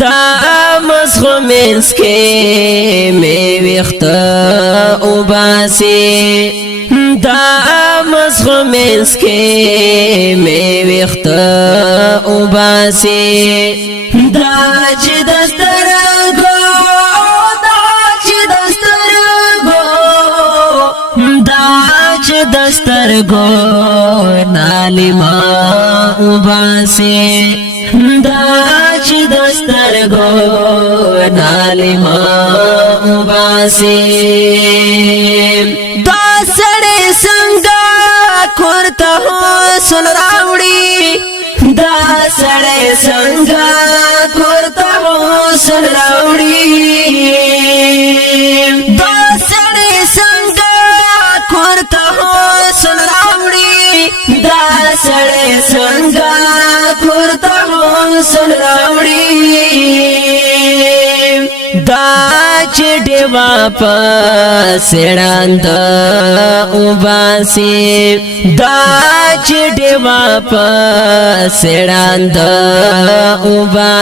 دا مسخو منس کے میں وقت اوباسی دا مسخو منس کے میں وقت اوباسی دا چی دسترگو دا چی دسترگو دا چی دسترگو نالی ما اوباسی دا چی دسترگو نالی ما اوباسی دا سڑے سنگا کورتا حسن راوڑی دا سڑے سنگا کورتا حسن راوڑی دا سڑے سنگا کورتا حسن راوڑی دا سڑے سنگا کورتا حسن راوڑی دا چڑے واپس راند اوباسی دا چڑے واپس راند اوباسی